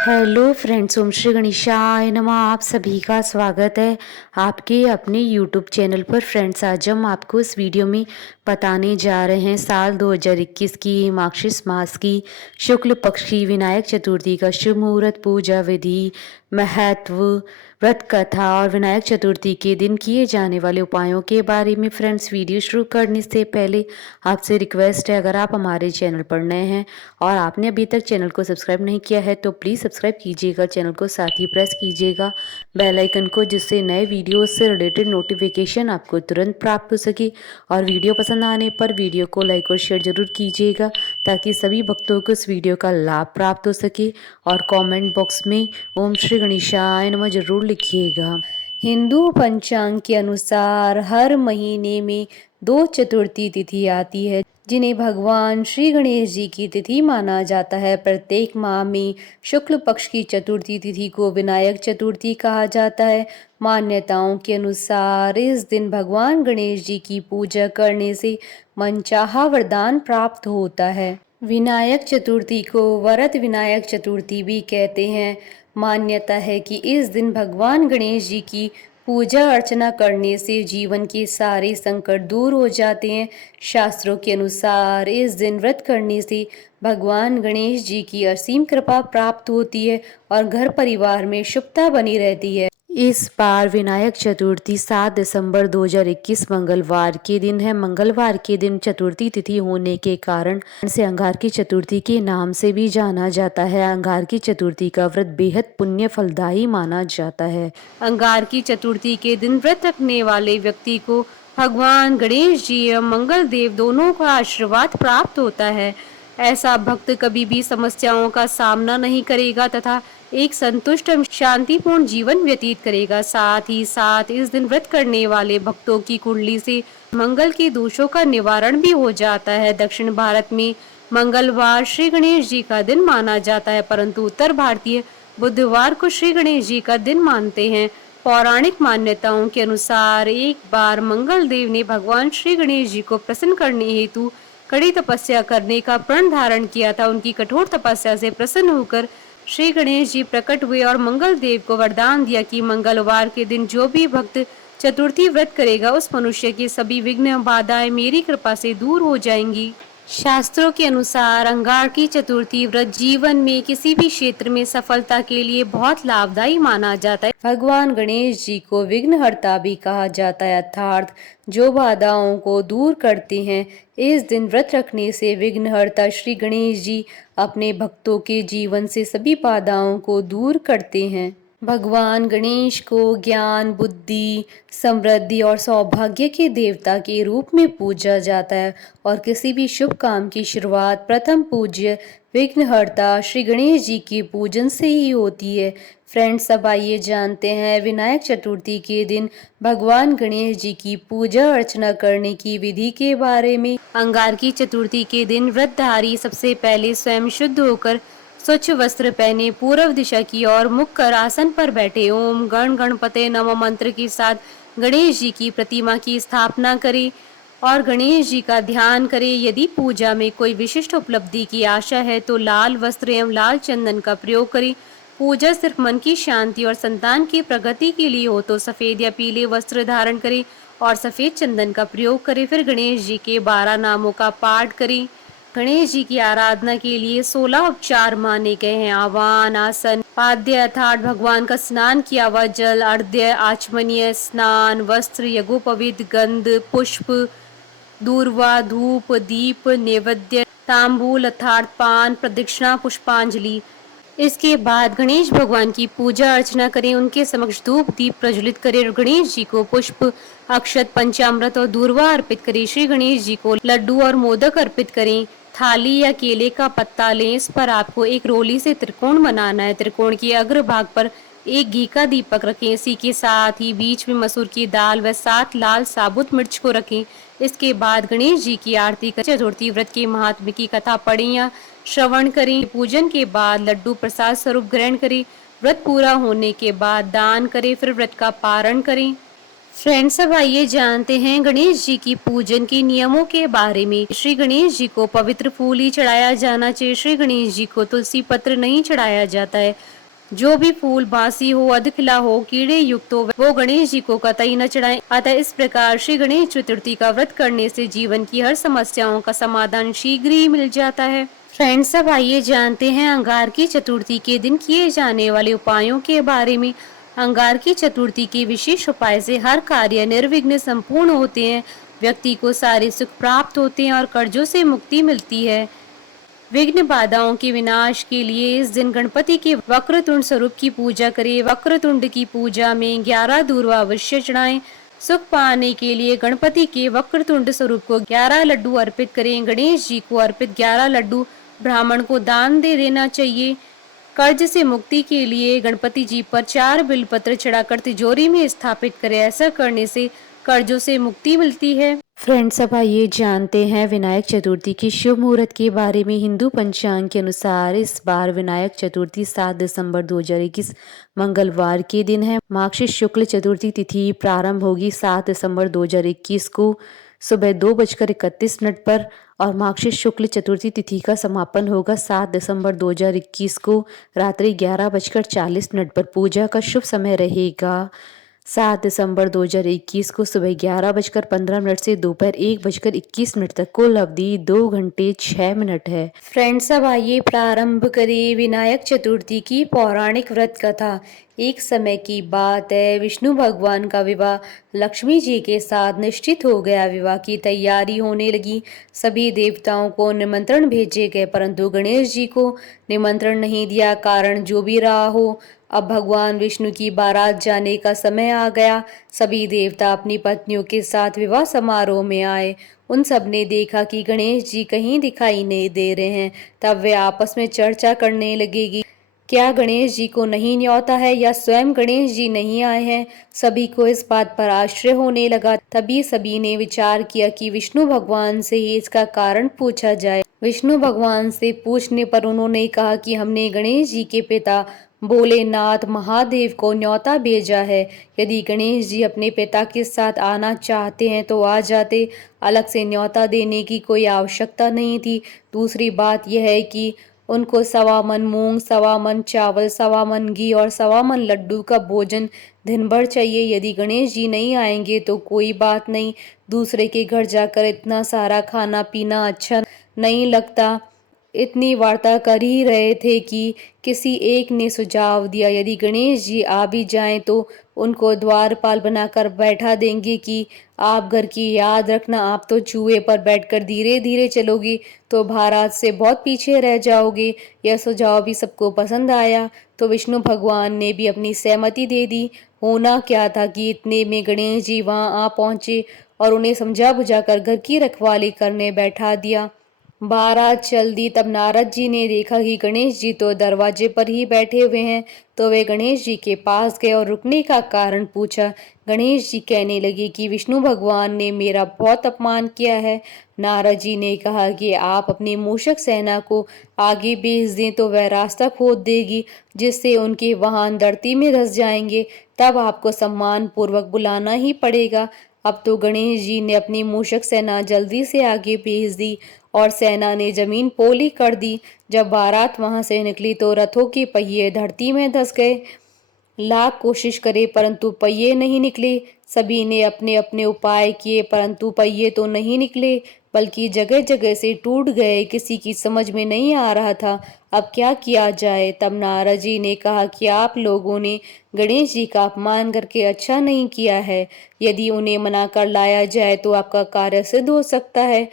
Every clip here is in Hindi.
हेलो फ्रेंड्स, ओम श्री गणेशाय नमः। आप सभी का स्वागत है आपके अपने यूट्यूब चैनल पर। फ्रेंड्स, आज हम आपको इस वीडियो में बताने जा रहे हैं साल 2021 की मार्गशीर्ष मास की शुक्ल पक्ष की विनायक चतुर्थी का शुभ मुहूर्त, पूजा विधि, महत्व, व्रत कथा और विनायक चतुर्थी के दिन किए जाने वाले उपायों के बारे में। फ्रेंड्स, वीडियो शुरू करने से पहले आपसे रिक्वेस्ट है, अगर आप हमारे चैनल पर नए हैं और आपने अभी तक चैनल को सब्सक्राइब नहीं किया है तो प्लीज़ सब्सक्राइब कीजिएगा चैनल को, साथ ही प्रेस कीजिएगा बेल आइकन को, जिससे नए वीडियो से रिलेटेड नोटिफिकेशन आपको तुरंत प्राप्त हो सके। और वीडियो पसंद आने पर वीडियो को लाइक और शेयर जरूर कीजिएगा ताकि सभी भक्तों को इस वीडियो का लाभ प्राप्त हो सके। और कमेंट बॉक्स में ओम श्री गणेशाय नमः जरूर लिखिएगा। हिंदू पंचांग के अनुसार हर महीने में 2 चतुर्थी तिथि आती है जिन्हें भगवान श्री गणेश जी की तिथि माना जाता है। प्रत्येक माह में शुक्ल पक्ष की चतुर्थी तिथि को विनायक चतुर्थी कहा जाता है। मान्यताओं के अनुसार इस दिन भगवान गणेश जी की पूजा करने से मनचाहा वरदान प्राप्त होता है। विनायक चतुर्थी को वरद विनायक चतुर्थी भी कहते हैं। मान्यता है कि इस दिन भगवान गणेश जी की पूजा अर्चना करने से जीवन के सारे संकट दूर हो जाते हैं। शास्त्रों के अनुसार इस दिन व्रत करने से भगवान गणेश जी की असीम कृपा प्राप्त होती है और घर परिवार में शुभता बनी रहती है। इस बार विनायक चतुर्थी 7 दिसंबर 2021 मंगलवार के दिन है। मंगलवार के दिन चतुर्थी तिथि होने के कारण इसे अंगारकी चतुर्थी के नाम से भी जाना जाता है। अंगारकी चतुर्थी का व्रत बेहद पुण्य फलदायी माना जाता है। अंगारकी चतुर्थी के दिन व्रत रखने वाले व्यक्ति को भगवान गणेश जी एवं मंगल देव दोनों का आशीर्वाद प्राप्त होता है। ऐसा भक्त कभी भी समस्याओं का सामना नहीं करेगा तथा एक संतुष्ट एवं शांतिपूर्ण जीवन व्यतीत करेगा। साथ ही साथ इस दिन व्रत करने वाले भक्तों की कुंडली से मंगल के दोषों का निवारण भी हो जाता है। दक्षिण भारत में मंगलवार श्री गणेश जी का दिन माना जाता है, परंतु उत्तर भारतीय बुधवार को श्री गणेश जी का दिन मानते हैं। पौराणिक मान्यताओं के अनुसार एक बार मंगल देव ने भगवान श्री गणेश जी को प्रसन्न करने हेतु कड़ी तपस्या करने का प्रण धारण किया था। उनकी कठोर तपस्या से प्रसन्न होकर श्री गणेश जी प्रकट हुए और मंगल देव को वरदान दिया कि मंगलवार के दिन जो भी भक्त चतुर्थी व्रत करेगा उस मनुष्य की सभी विघ्न बाधाएं मेरी कृपा से दूर हो जाएंगी। शास्त्रों के अनुसार अंगारकी चतुर्थी व्रत जीवन में किसी भी क्षेत्र में सफलता के लिए बहुत लाभदायी माना जाता है। भगवान गणेश जी को विघ्नहर्ता भी कहा जाता है, अर्थात जो बाधाओं को दूर करते हैं। इस दिन व्रत रखने से विघ्नहर्ता श्री गणेश जी अपने भक्तों के जीवन से सभी बाधाओं को दूर करते हैं। भगवान गणेश को ज्ञान, बुद्धि, समृद्धि और सौभाग्य के देवता के रूप में पूजा जाता है और किसी भी शुभ काम की शुरुआत प्रथम पूज्य विघ्नहर्ता श्री गणेश जी के पूजन से ही होती है। फ्रेंड्स, अब आइए जानते हैं विनायक चतुर्थी के दिन भगवान गणेश जी की पूजा अर्चना करने की विधि के बारे में। अंगारकी चतुर्थी के दिन व्रतधारी सबसे पहले स्वयं शुद्ध होकर स्वच्छ वस्त्र पहने पूर्व दिशा की ओर मुख कर आसन पर बैठे ओम गण गणपते नमः मंत्र के साथ गणेश जी की प्रतिमा की स्थापना करें और गणेश जी का ध्यान करें। यदि पूजा में कोई विशिष्ट उपलब्धि की आशा है तो लाल वस्त्र एवं लाल चंदन का प्रयोग करें। पूजा सिर्फ मन की शांति और संतान की प्रगति के लिए हो तो सफेद या पीले वस्त्र धारण करें और सफेद चंदन का प्रयोग करें। फिर गणेश जी के 12 नामों का पाठ करें। गणेश जी की आराधना के लिए 16 उपचार माने गए हैं। आवाहन, आसन, पाद्य अर्थात भगवान का स्नान किया हुआ जल, अर्घ्य, आचमनीय, स्नान, वस्त्र, यज्ञोपवीत, गंध, पुष्प, दूर्वा, धूप, दीप, नैवेद्य, तांबूल अर्थात पान, प्रदक्षिणा, पुष्पांजलि। इसके बाद गणेश भगवान की पूजा अर्चना करें, उनके समक्ष धूप दीप प्रज्वलित करें और गणेश जी को पुष्प, अक्षत, पंचामृत और दूर्वा अर्पित करें। श्री गणेश जी को लड्डू और मोदक अर्पित करें। थाली या केले का पत्ता लें, इस पर आपको एक रोली से त्रिकोण बनाना है। त्रिकोण के अग्रभाग पर एक घी का दीपक रखें। इसी के साथ ही बीच में मसूर की दाल व 7 लाल साबुत मिर्च को रखें। इसके बाद गणेश जी की आरती कर चतुर्थी व्रत के महात्म्य की कथा पढ़ें या श्रवण करें। पूजन के बाद लड्डू प्रसाद स्वरूप ग्रहण करें। व्रत पूरा होने के बाद दान करें, फिर व्रत का पारण करें। फ्रेंड्स, अब आइए जानते हैं गणेश जी की पूजन के नियमों के बारे में। श्री गणेश जी को पवित्र फूल ही चढ़ाया जाना चाहिए। श्री गणेश जी को तुलसी पत्र नहीं चढ़ाया जाता है। जो भी फूल बासी हो, अधखिला हो, कीड़े युक्त हो, वो गणेश जी को कतई न चढ़ाएं। अतः इस प्रकार श्री गणेश चतुर्थी का व्रत करने से जीवन की हर समस्याओं का समाधान शीघ्र ही मिल जाता है। फ्रेंड्स, अब आइए जानते हैं अंगारकी चतुर्थी के दिन किए जाने वाले उपायों के बारे में। अंगारकी चतुर्थी के विशेष उपाय से हर कार्य निर्विघ्न संपूर्ण होते हैं, व्यक्ति को सारे सुख प्राप्त होते हैं और कर्जों से मुक्ति मिलती है। विघ्न बाधाओं के विनाश के लिए इस दिन गणपति के वक्रतुंड स्वरूप की पूजा करें। वक्रतुंड की पूजा में 11 दूर्वा अवश्य चढ़ाएं। सुख पाने के लिए गणपति के वक्रतुंड स्वरूप को 11 लड्डू अर्पित करें। गणेश जी को अर्पित 11 लड्डू ब्राह्मण को दान दे देना चाहिए। कर्ज से मुक्ति के लिए गणपति जी पर 4 बिलपत्र चढ़ाकर तिजोरी में स्थापित करें। ऐसा करने से कर्जों से मुक्ति मिलती है। फ्रेंड्स, अब आइए जानते हैं विनायक चतुर्थी के शुभ मुहूर्त के बारे में। हिंदू पंचांग के अनुसार इस बार विनायक चतुर्थी 7 दिसंबर 2021 मंगलवार के दिन है। मार्गशीर्ष शुक्ल चतुर्थी तिथि प्रारंभ होगी 7 दिसंबर 2021 को सुबह 2:31 पर और मार्गशीर्ष शुक्ल चतुर्थी तिथि का समापन होगा 7 दिसंबर 2021 को रात्रि 11:40 पर। पूजा का शुभ समय रहेगा 7 दिसंबर 2021 को सुबह 11:15 से दोपहर 1:21 तक। कुल अवधि 2 घंटे 6 मिनट है। फ्रेंड्स, अब आइए प्रारंभ करें विनायक चतुर्थी की पौराणिक व्रत कथा। एक समय की बात है, विष्णु भगवान का विवाह लक्ष्मी जी के साथ निश्चित हो गया। विवाह की तैयारी होने लगी। सभी देवताओं को निमंत्रण भेजे गए, परंतु गणेश जी को निमंत्रण नहीं दिया। कारण जो भी रहा हो, अब भगवान विष्णु की बारात जाने का समय आ गया। सभी देवता अपनी पत्नियों के साथ विवाह समारोह में आए। उन सब ने देखा कि गणेश जी कहीं दिखाई नहीं दे रहे हैं। तब वे आपस में चर्चा करने लगेगी, क्या गणेश जी को नहीं न्योता है या स्वयं गणेश जी नहीं आए हैं। सभी को इस बात पर आश्चर्य होने लगा। तभी सभी ने विचार किया कि विष्णु भगवान से ही इसका कारण पूछा जाए। विष्णु भगवान से पूछने पर उन्होंने कहा कि हमने गणेश जी के पिता भोलेनाथ महादेव को न्योता भेजा है। यदि गणेश जी अपने पिता के साथ आना चाहते हैं तो आ जाते, अलग से न्योता देने की कोई आवश्यकता नहीं थी। दूसरी बात यह है कि उनको 1.25 मन मूंग, 1.25 मन चावल, 1.25 मन घी और 1.25 मन लड्डू का भोजन दिन भर चाहिए। यदि गणेश जी नहीं आएंगे तो कोई बात नहीं, दूसरे के घर जाकर इतना सारा खाना पीना अच्छा नहीं लगता। इतनी वार्ता कर ही रहे थे कि किसी एक ने सुझाव दिया, यदि गणेश जी आ भी जाएं तो उनको द्वारपाल बनाकर बैठा देंगे कि आप घर की याद रखना, आप तो चूहे पर बैठकर धीरे धीरे चलोगी तो बारात से बहुत पीछे रह जाओगे। यह सुझाव भी सबको पसंद आया तो विष्णु भगवान ने भी अपनी सहमति दे दी। होना क्या था कि इतने में गणेश जी वहां आ पहुंचे और उन्हें समझा बुझाकर घर की रखवाली करने बैठा दिया। बारात चल दी। तब नारद जी ने देखा कि गणेश जी तो दरवाजे पर ही बैठे हुए हैं, तो वे गणेश जी के पास गए और रुकने का कारण पूछा। गणेश जी कहने लगे कि विष्णु भगवान ने मेरा बहुत अपमान किया है। नारद जी ने कहा कि आप अपनी मूषक सेना को आगे भेज दें तो वह रास्ता खोद देगी, जिससे उनके वाहन धरती में धंस जाएंगे। तब आपको सम्मान पूर्वक बुलाना ही पड़ेगा। अब तो गणेश जी ने अपनी मूषक सेना जल्दी से आगे भेज दी और सेना ने जमीन पोली कर दी। जब बारात वहां से निकली तो रथों के पहिए धरती में धंस गए। लाख कोशिश करे परंतु पहिए नहीं निकले। सभी ने अपने अपने उपाय किए परंतु पहिए तो नहीं निकले, बल्कि जगह जगह से टूट गए। किसी की समझ में नहीं आ रहा था अब क्या किया जाए। तब नारद जी ने कहा कि आप लोगों ने गणेश जी का अपमान करके अच्छा नहीं किया है। यदि उन्हें मना कर लाया जाए तो आपका कार्य सिद्ध हो सकता है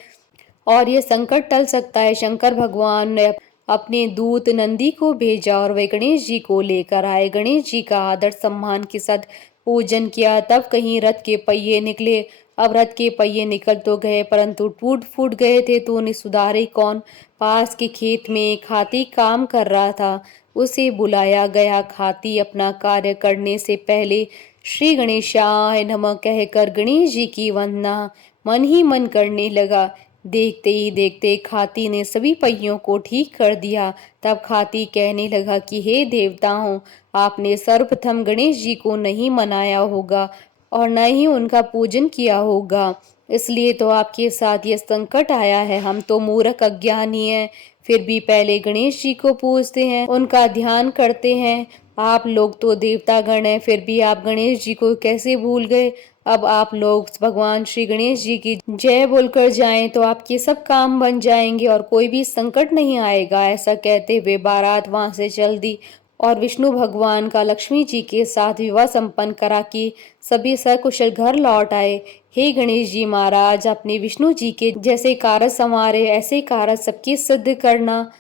और ये संकट टल सकता है। शंकर भगवान ने अपने दूत नंदी को भेजा और वे गणेश जी को लेकर आए। गणेश जी का आदर सम्मान के साथ पूजन किया। तब कहीं रथ के पहिए निकले। अब रथ के पहिए निकल तो गए परंतु टूट फूट गए थे तो उन्हें सुधारे कौन। पास के खेत में एक हाथी काम कर रहा था, उसे बुलाया गया। हाथी अपना कार्य करने से पहले श्री गणेशाय नमः कहकर गणेश जी की वंदना मन ही मन करने लगा। देखते ही देखते खाती ने सभी पहियों को ठीक कर दिया। तब खाती कहने लगा कि हे देवताओं, आपने सर्वप्रथम गणेश जी को नहीं मनाया होगा। और न ही उनका पूजन किया होगा, इसलिए तो आपके साथ ये संकट आया है। हम तो मूर्ख अज्ञानी हैं, फिर भी पहले गणेश जी को पूजते हैं, उनका ध्यान करते हैं। आप लोग तो देवता गण हैं, फिर भी आप गणेश जी को कैसे भूल गए। अब आप लोग भगवान श्री गणेश जी की जय बोलकर जाएं तो आपके सब काम बन जाएंगे और कोई भी संकट नहीं आएगा। ऐसा कहते हुए बारात वहां से चल दी और विष्णु भगवान का लक्ष्मी जी के साथ विवाह संपन्न करा कि सभी सकुशल घर लौट आए। हे गणेश जी महाराज, अपने विष्णु जी के जैसे कार्य संवारे, ऐसे कार्य सबके सिद्ध करना।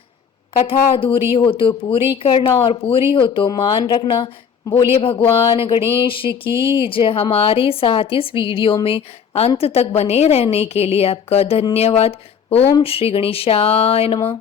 कथा अधूरी हो तो पूरी करना और पूरी हो तो मान रखना। बोलिए भगवान गणेश की जय। हमारे साथ इस वीडियो में अंत तक बने रहने के लिए आपका धन्यवाद। ओम श्री गणेशाय नमः।